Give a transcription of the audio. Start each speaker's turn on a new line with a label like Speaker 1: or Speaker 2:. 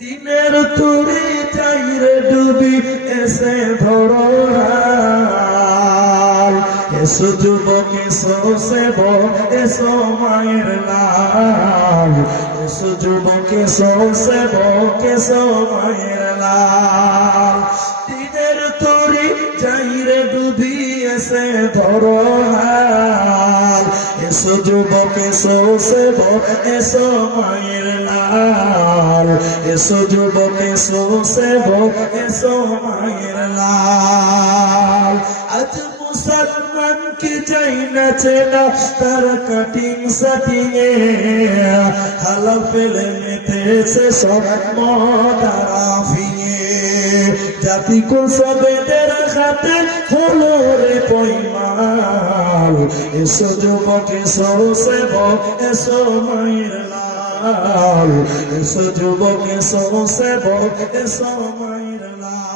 Speaker 1: দিনের তুরি চাইরে ডুবি এসে ধরো। এসো যুবক, এসো সেবক, এসো মায়ের লাল। এসো যুবক, এসো সেবক, এসো মায়ের লাল। দিনের তুরি চাইরে ডুবি এসে ধরো এসো যুবক, এসো, সেবক, এসো মায়ের লাল। এসো যুবক, এসো, সেবক, এসো মায়ের লাল। আজ মুসলমান কি চাই না চেনা তার কাটিং সাটিং এ। হালা ফেলে মেতেছে সব মদারা ফিঙে জাতি সবেদের খাতে হলো রে পৈমাল এসো যুবক এসো সেবক এসো মায়ের লাল এসো যুবক এসো সেবক এসো মায়ের লাল